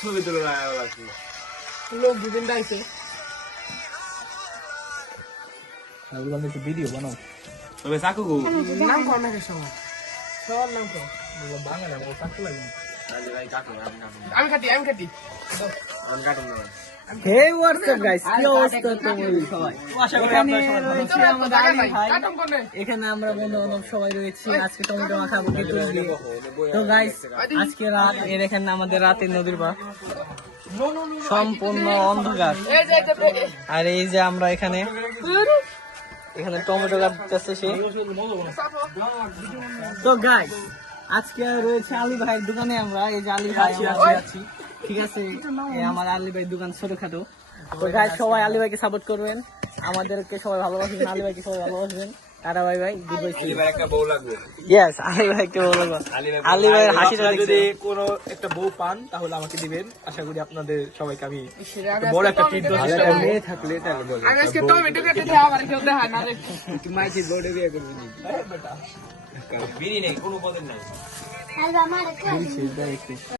ছবি তুলে লোক দুদিন গাইছে ভিডিও বানাও তবে চাকু নাম কর নাকি সবার সবার নাম কর বাংলা চাকু লাগে আমি কাটি হে হোয়াটসঅ্যাপ গাইস কি অবস্থা তোমাদের সবাই আশা করি আপনারা সবাই ভালো আছেন আমাদের আলী ভাই এখানে আমরা বন্ধু বান্ধব সবাই রয়েছি আজকে টমেটো মাখা খাবো কিন্তু তো গাইস আজকে রাত এর এখানে আমাদের রাতে নদীর পাড় সম্পূর্ণ অন্ধকার আর এই যে আমরা এখানে টমেটো কাটতেছে সে তো গাইস আজকে রয়েছে আলী ভাইয়ের দোকানে আমরা এই যে আলী ভাই আছি ঠিক আছে আমার আলী ভাই দোকান ছোটখাটো তো গাইস সবাই আলী ভাইকে সাপোর্ট করবেন আমাদেরকে সবাই ভালোবাসবেন আলী ভাইকে সবাই ভালোবাসবেন tata bye bye good bye Ali ভাই একটা বউ লাগবে ইয়েস আলী ভাইকে বউ লাগবে আলী ভাইয়ের হাসিটা যদি কোনো একটা বউ পান তাহলে আমাকে দিবেন আশা করি আপনাদের সবাইকে আমি বড় একটা ট্রিট দেওয়ার চেষ্টা করব মেয়ে থাকলে তাহলে বলো আমি আজকে টমেটো কেটে দেওয়া আমার কেউ দেখা না রে তুই মাইকের বোর্ডে বিয়ে করবি নি বেটা বিড়ি নেই কোনো পদের নাই Alba, madre,